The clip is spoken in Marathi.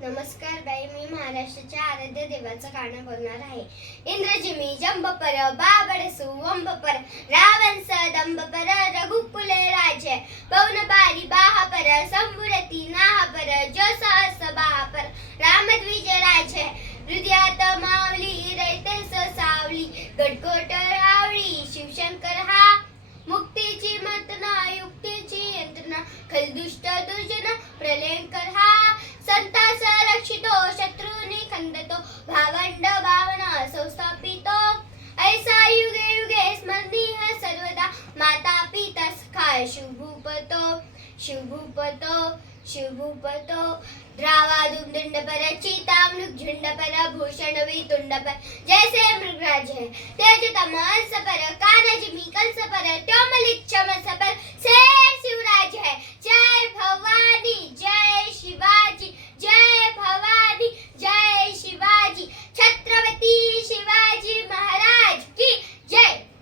नमस्कार बाई, मी महाराष्ट्राच्या आराध्य देवाचं गाणं बोलणार आहे. इंद्रजिमी जंब पर बाबड सुवंब पर रावंस दंब पर रघुकुल राजे पवन बारी बाहा पर संबुरती नाहा पर जो सहस बाहा पर रामद्विज राजे हृदयात मावली रैते सावली गडकोट आवळी शिवशंकर हा मुक्तीची मंत्रणा युक्तीची यंत्रणा खलदुष्ट दुर्जन प्रलयंकर हा संतास रक्षितो शत्रूनी खंदतो भावंड भावना संस्थापितो ऐसा युगे युगे स्मरणीय सर्वदा माता पिता सखा शिवभूपतो शिवभूपतो शिवभूपतो द्रावा दुंड पर चिता मृग झुंड पर भूषण वितुंड पर जैसे मृगराज है तेज तमस पर कानज मीकल पर त्योमलिक चमस पर शेर शिवराज है जय भवानी